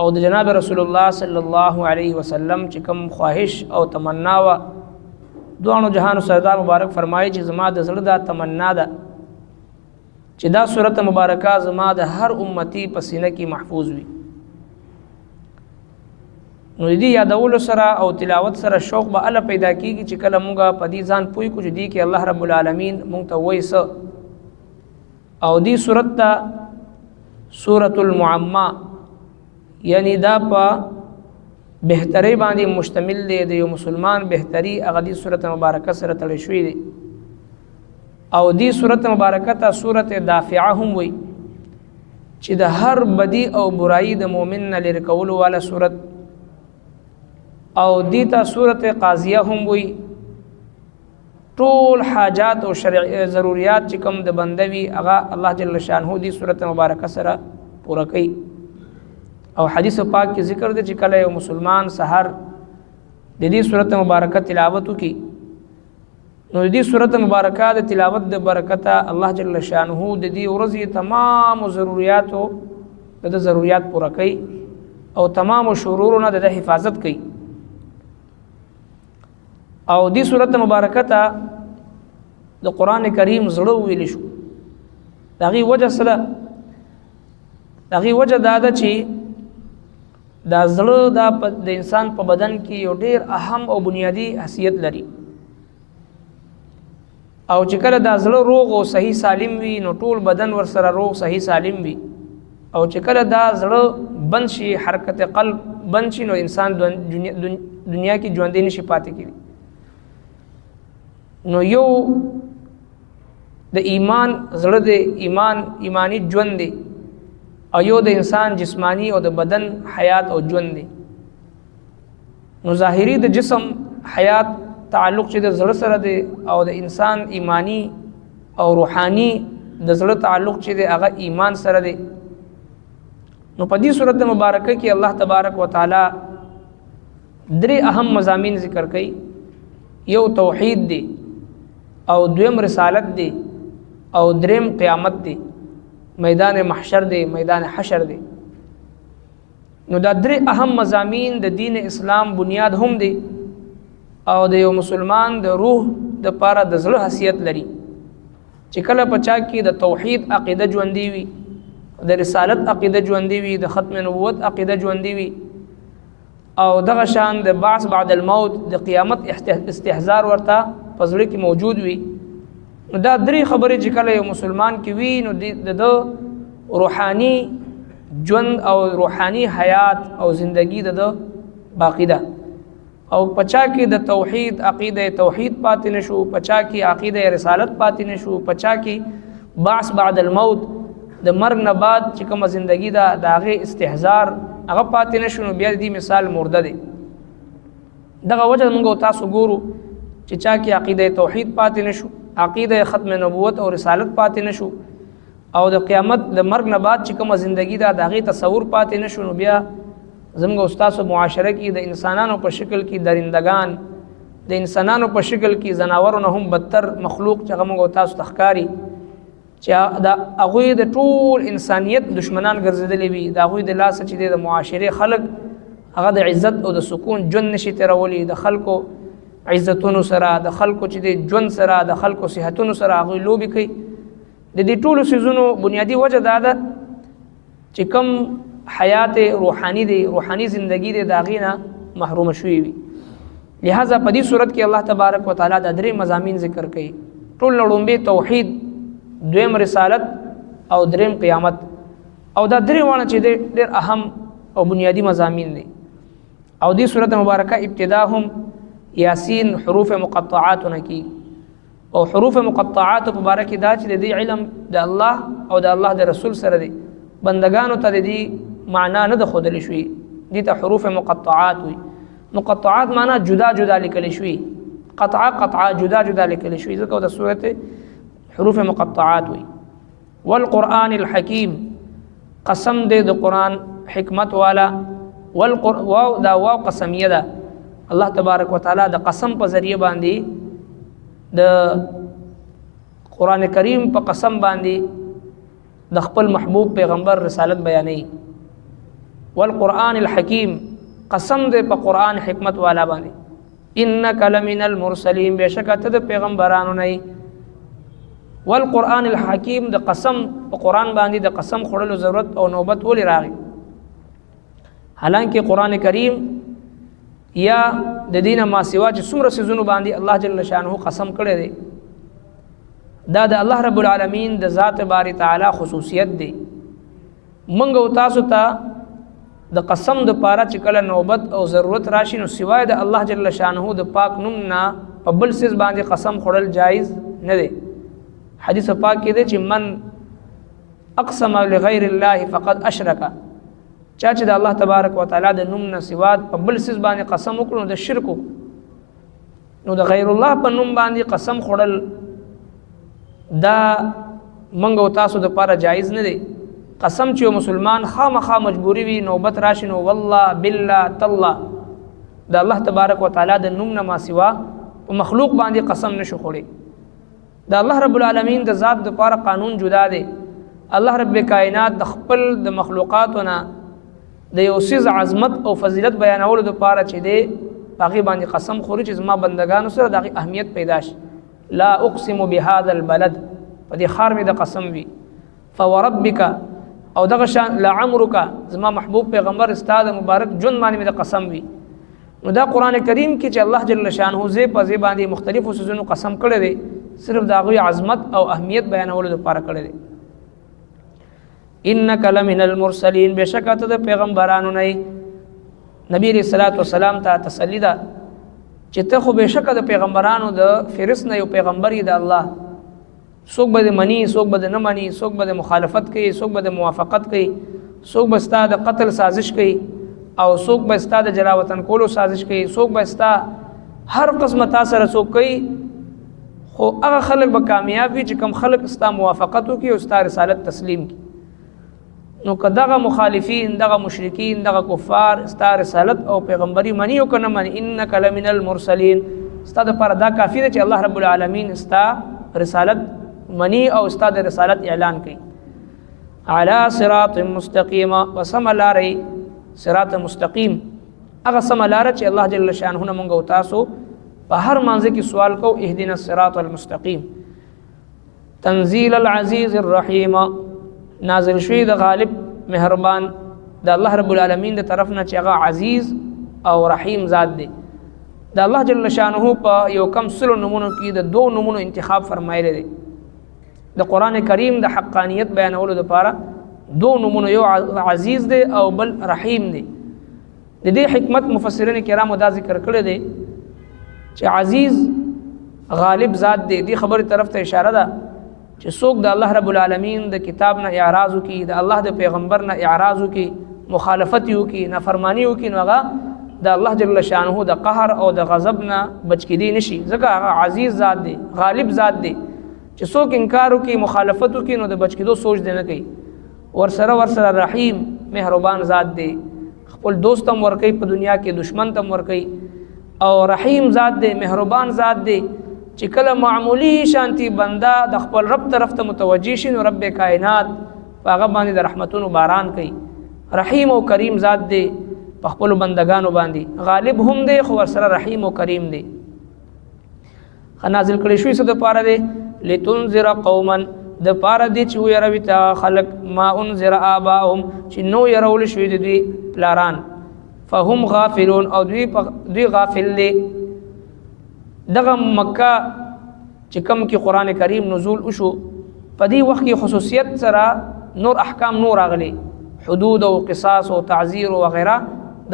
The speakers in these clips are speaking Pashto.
او د جناب رسول الله صلی الله علیه وسلم چې کوم خواهش او تمنا وا دوانو جهان سردار مبارک فرمایي چې زما د زړه دا تمنا ده چې دا سورت مبارکه زما د هر امتی په سینه کې محفوظ وي. نو دې یادولو سره او تلاوت سره شوق به الله پیدا کیږي چې کله مونږه په دې ځان پوي کو چې دې کې الله رب العالمین مونږ ته وایي څه. او دې سورت ته سورۃ المعمہ یعنی دا په بهتري باندې مشتمل دی. د یو مسلمان بهتري هغه دې سورت مبارکه سره تړل شوی دی. او دې سورت مبارکه ته سورت دافعه هم وایي چې د هر بدی او برایی د مؤمن نه لرې کولو والا سورت. او دیتا صورت قاضیه هم وي ټول حاجات او شرعي ضروريات چې کوم د بندوي هغه الله جل شانه دی صورت مبارکه سره پوره کوي. او حدیث پاک کې ذکر دی چې کله یو مسلمان سحر د دې صورت مبارکه تلاوت وکي نو د دې صورت مبارکه د تلاوت د برکته الله جل شانه د دې ورځې تمام ضروريات او د ضروريات پوره کوي او تمام شرورونه د حفاظت کوي. او دی صورت مبارکه ته د قران کریم زړه ویل شو. دغه وجه سره دغه وجه دا ده چې دا زړه د انسان په بدن کې یو ډیر اهم او بنیادی حیثیت لري. او چې کله دا زړه روغ او صحیح سالم وي نو ټول بدن ور سره روغ صحیح سالم وي. او چې کله دا زړه بند شي حرکت قلب بند شي نو انسان دنیا کې ژوند نشي پاتې کیږي. نو یو د ایمان زړه د ایمانی ژوند دی او یو د انسان جسمانی او د بدن حیات او ژوند دی. نو ظاهری د جسم حیات تعلق چې د زړه سره دی او د انسان ایمانی او روحانی د زړه تعلق چې دی هغه ایمان سره دی. نو په دې سورۃ مبارکه کې الله تبارک وتعالى درې اهم مضامین ذکر کړي. یو توحید دی او دویم رسالت دی او دریم قیامت دی، میدان محشر دی، میدان حشر دی. نو دا درې اهم مضامین د دین اسلام بنیاد هم دی او د یو مسلمان د روح د پاره د زړه حیثیت لري چې کله پچا کې د توحید عقیده ژوندۍ وي، د رسالت عقیده ژوندۍ وي، د ختم نبوت عقیده ژوندۍ وي او دغه شان د بعث بعد الموت د قیامت استحضار ورته پزړه کې موجود وي. نو دا درې خبرې چې کله یو مسلمان کې وي نو د روحاني ژوند او روحاني حیات او زندگی د باقی ده. او پچا کې د توحید عقیده توحید پاتې نشو، پچا کې عقیده رسالت پاتې نشو، پچا کې بعث بعد الموت د مرګ نه بعد چې کومه زندگی ده د هغه استحضار هغه پاتې نشو نو بیا دې مثال مرده دی. دغه وجه موږ تاسو ګورو چې چا کې عقیده توحید پاتې نشو، عقیده ختم نبوت او رسالت پاتې نشو او د قیامت د مرګ نه بعد چې کومه زندگی ده د هغه تصور پاتې نشو نو بیا زموږ استاد معاشره کې د انسانانو په شکل کې درندگان، د انسانانو په شکل کې زناورونه هم بدتر مخلوق چې موږ تاسو تخکاری چې دا هغه د ټول انسانیت دشمنان ګرځیدلې وي. دا هغه د لاس چې د معاشره خلق هغه د عزت او د سکون ژوند نشي تیرولي، د خلکو عزتونو سره، د خلکو چې د ژوند سره، د خلکو صحتونو سره هغه لوبي کوي. د دې ټولو سيزونو بنیادی وجه دا ده چې کم حیات روحانی دی، روحانی زندگی دی داغینا محروم شوی وي. لہذا په دې صورت کې الله تبارک وتعالى د درې مضامین ذکر کړي. ټول لومبه توحید، دویم رسالت او دریم قیامت. او دا درې وانه چې ډېر اهم او بنیادی مضامین دي. او دې سورۃ مبارکه ابتدا هم یاسین حروف مقطعات نکی او حروف مقطعات مبارک دا چې د علم د الله او د الله د رسول سره دي. بندگانو ته دې معنا نه د خودل شوی، دي ته حروف مقطعات وي. مقطعات معنا جدا جدا لیکل شوی، قطعه جدا جدا لیکل شوی، ځکه د سورته حروف مقطعات وي. والقرآن الحکیم، قسم دې د قرآن حکمت والا. واو دا واو قسمیه ده. الله تبارک وتعالى د قسم په ذریعہ باندې د قرآن کریم په قسم باندې د خپل محبوب پیغمبر رسالت بیانوي. والقرآن الحکیم قسم دے په قرآن حکمت والا باندې انک لمن المرسلین بشک ته د پیغمبرانو نه والقرآن الحکیم د قسم په قرآن باندې د قسم خورلو ضرورت او نوبت ولې راغی حالانکه قرآن کریم یا د دینه ما سوا چې څومره سيزونو باندې الله جل شانه قسم کړی دی دا د الله رب العالمین د ذات باری تعالی خصوصیت دی منګ او تاسو ته د قسم د پاره چې کله نوبت او ضرورت راشي نو سوای د الله جل شانه د پاک نوم نه په بل سیس باندې قسم خورل جایز نه دی حدیث پاک کې دی چې من اقسم لغیر الله فقد اشرک چا چې د الله تبارک وتعالى د نوم نه سوا په بل سیس باندې قسم وکړو د شرک نو د غیر الله په نوم باندې قسم خورل دا منګ او تاسو د پاره جایز نه دی قسم چې مسلمان خامخا مجبوری وي نوبت راشي نو والله بالله تالله د الله تبارک وتعالى د نوم نه ما سوا په مخلوق باندې قسم نشو خوړي د الله رب العالمین د ذات د پاره قانون جدا دی الله رب کائنات د خپل د مخلوقاتونه د یو سیز عظمت او فضیلت بیانولو د پاره چې دی باقي باندې قسم خوري چې زما بندگانو سره د اهمیت پیدا شي لا اقسم بهذا البلد په دې خار مې د قسم وي فوربک او دغه شان لعمرک زما محبوب پیغمبر استاد مبارک جون باندې مې د قسم وي نو دا قران کریم کې چې الله جل شانه زی په زی باندې مختلفو سيزونو قسم کړی دی صرف دا غوی عظمت او اهمیت بیانولو لپاره کړی دی انک لمن المرسلین بشکته د پیغمبرانو نه نبی رسول الله والسلام ته تسلی ده چې ته خو بشکه د پیغمبرانو د فهرست نه یو پیغمبر دی د الله څوک به منی څوک به نه منی څوک به مخالفت کوي څوک به موافقت کوي څوک به ستا د قتل سازش کوي او څوک به ستا د جلا وطن کولو سازش کوي څوک به ستا هر قسمه تاسو سره څوک کوي خو هغه خلک به کامیاب وي چې کوم خلک ستا موافقت وکړي او ستا رسالت تسلیم کړي نو کداغه مخالفین دغه مشرکین دغه کفار ستا رسالت او پیغمبري منی او کنه منی انک لمن المرسلین ستا د پر دا کافی دی چې الله رب العالمین ستا رسالت منی او استاد رسالت اعلان کی علی صراط مستقیم وسم لاری صراط مستقیم هغه سم لار چې الله جل شانه مونږ او تاسو په هر مانځ کې سوال کو اهدنا الصراط المستقیم تنزيل العزيز الرحیم نازل شوی د غالب مهربان د الله رب العالمین د طرف نه چې هغه عزیز او رحیم ذات دی د الله جل شانه په یو کم سلو نمونو کې د دو نمونو انتخاب فرمایلی دی د قران کریم د حقانیت بیانولو لپاره دو نمونه یو عزیز دی او بل رحیم دی د دې حکمت مفسرین کرام دا ذکر کړی دی چې عزیز غالب ذات دی دې خبره طرف ته اشاره ده چې څوک د الله رب العالمین د کتاب نه اعراض وکي د الله د پیغمبر نه اعراض وکي مخالفت وکي نافرمانی وکي نو هغه د الله جل شانه د قهر او د غضب نه بچ کېدی نشي ځکه هغه عزیز ذات دی غالب ذات دی چې څوک انکار وکي مخالفت وکي نو د بچ کېدو سوچ دی نه کوي ورسره رحیم مهربان ذات دی خپل دوست هم ورکوي په دنیا کې دشمن تم ورکوي او رحیم ذات دی مهربان ذات دی چې کله معمولی شانتی بنده د خپل رب طرف ته متوجه شي نو رب کائنات هغه باندې د رحمتونو باران کوي رحیم او کریم ذات دی په خپل بندگانو باندې غالب هم دی خو ورسره رحیم او کریم دی نازل کړي شوی څه د پاره دی لتنذر قوما د پاره دی چې ويروي تا خلق ما انذر اباهم چې نو يرول شوی دی پلاران فهم غافلون او دوی غافل دي دغه مکه چې کوم کې قران کریم نزول وشو په دې وخت کې خصوصیت سره نور احکام نور راغلي حدود او قصاص او تعزیر او غیره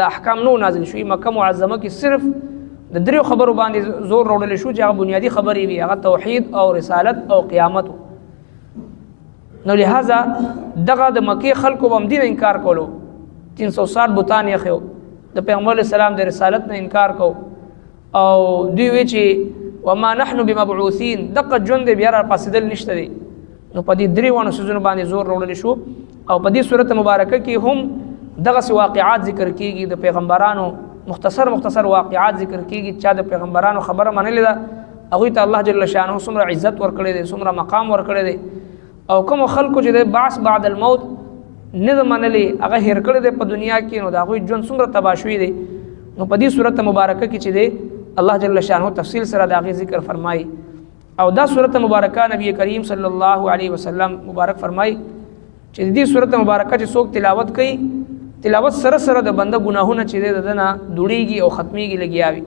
د احکام نو نازل شوی مکه معظمه کې صرف د دریو خبرو باندې زور وروړل شو چې هغه بنیادی خبرې وي هغه توحید او رسالت او قیامت نو لہذا دغه د مکی خلکو هم دین انکار کولو 360 بوتان یې خو د پیغمبر اسلام د رسالت نه انکار کو او دوی وی چې وما نحن بمبعوثین دغه ژوند بیا را پاسدل نشته دي نو په دې دریوانو سيزونو باندې زور وروړل شو او په دې سورته مبارکه کې هم دغه واقعات ذکر کیږي د پیغمبرانو مختصر واقعات ذکر کیږي چې د پیغمبرانو خبره منلې ده هغه ته الله جل شانه څومره عزت ورکړي دي څومره مقام ورکړي دي او کوم خلکو چې د بعث بعد الموت نه د منلې هغه هېر کړی دی په دنیا کې، نو د هغوی ژوند څومره تباه شوی دی. نو په دې صورت مبارکه کې چې دی الله جل شانه تفصیل سره د هغې ذکر فرمایي. او دا صورت مبارکه نبی کریم صلی الله علیه وسلم مبارک فرمایي چې دې صورت مبارکه چې څوک تلاوت کوي، تلاوت سره سره د بنده ګناهونه چې دی د نه دوړېږي او ختمېږي لګیا وي.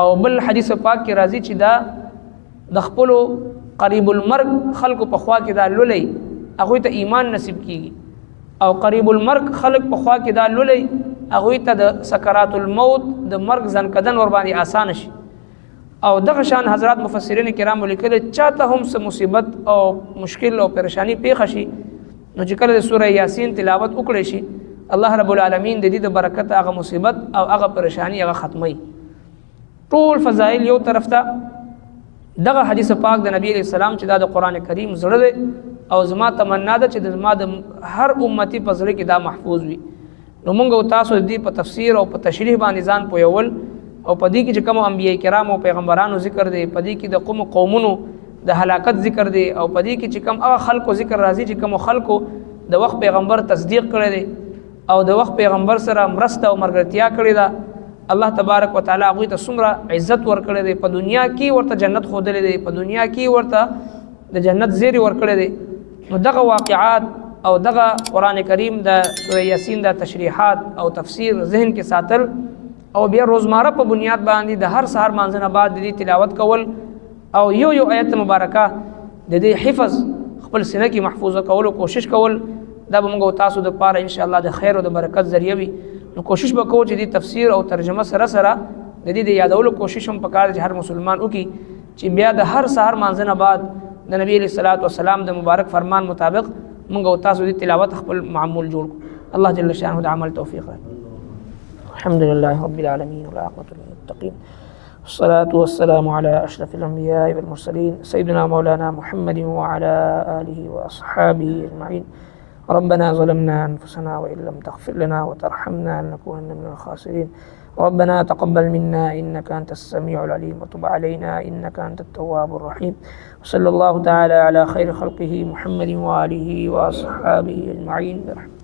او بل حدیث پاک کې راځي چې دا د خپلو قریب المرګ خلکو په خوا کې دا لولی هغوی ته ایمان نصیب کیږي، او قریب المرګ خلق په خوا کې دا لولی هغوی ته د سکرات الموت د مرګ ځنکدن ور باندې آسان شي. او دغه شان حضرات مفسرین کرام لیکلي چاته هم څه مصیبت او مشکل او پریشانی پیښ شي، نو چې کله د سوره یاسین تلاوت وکړي شي، الله رب العالمین د دې د برکت هغه مصیبت او هغه پریشانی هغه ختمي. ټول فضایل یو طرف ته، دغه حدیث پاک د نبی علیہ السلام چې دا د قرآن کریم زړه دی، او زما تمنا ده چې زما د هر امتی په زړه کې دا محفوظ وي. نو موږ او تاسو د دې په تفسیر او په تشریح باندې ځان پویول، او په دې کې چې کوم انبیاء کرام او پیغمبرانو ذکر دی، په دې کې د کوم قومونو د هلاکت ذکر دی، او په دې کې چې کوم هغه خلکو ذکر راځي چې کوم خلکو د وخت پیغمبر تصدیق کړی دی او د وخت پیغمبر سره مرسته او مرګرتیا کړې ده. الله تبارک وتعالی هغوی ته څومره عزت ورکړی دی، په دنیا کې ورته جنت ښودلی دی، په دنیا کې ورته د جنت زیری ورکړی دی. نو دغه واقعات او دغه قرآن کریم د سوره یاسین د تشریحات او تفسیر ذهن کې ساتل، او بیا روزمره په بنیاد باندې د هر سهار مانځنه بعد د دې تلاوت کول، او یو یو آیت مبارکه د دې حفظ خپل سینه کې محفوظه کولو کوشش کول، دا به موږ او تاسو د پاره ان شاء الله د خیر او د برکت ذریعہ وي. نو کوشش وکړو چې د تفسیر او ترجمه سره سره د دې د یادولو کوشش هم پکار چې هر مسلمان وکړي چې بیا د هر سهار مانځنه بعد د نبی علیہ الصلوۃ والسلام د مبارک فرمان مطابق موږ او تاسو د تلاوت خپل معمول جوړ کړو. الله جل شانه د عمل توفیق راکړي. الحمد لله رب العالمين والعاقبة للمتقين، والصلاة والسلام على أشرف الأنبياء والمرسلين سيدنا مولانا محمد وعلى آله وأصحابه أجمعين. ربنا ظلمنا أنفسنا وإن لم تغفر لنا وترحمنا لنكونن من الخاسرين. ربنا تقبل منا إنك أنت السميع العليم وتب علينا إنك أنت التواب الرحيم. وصلى الله تعالى على خير خلقه محمد وآله وأصحابه أجمعين برحمته.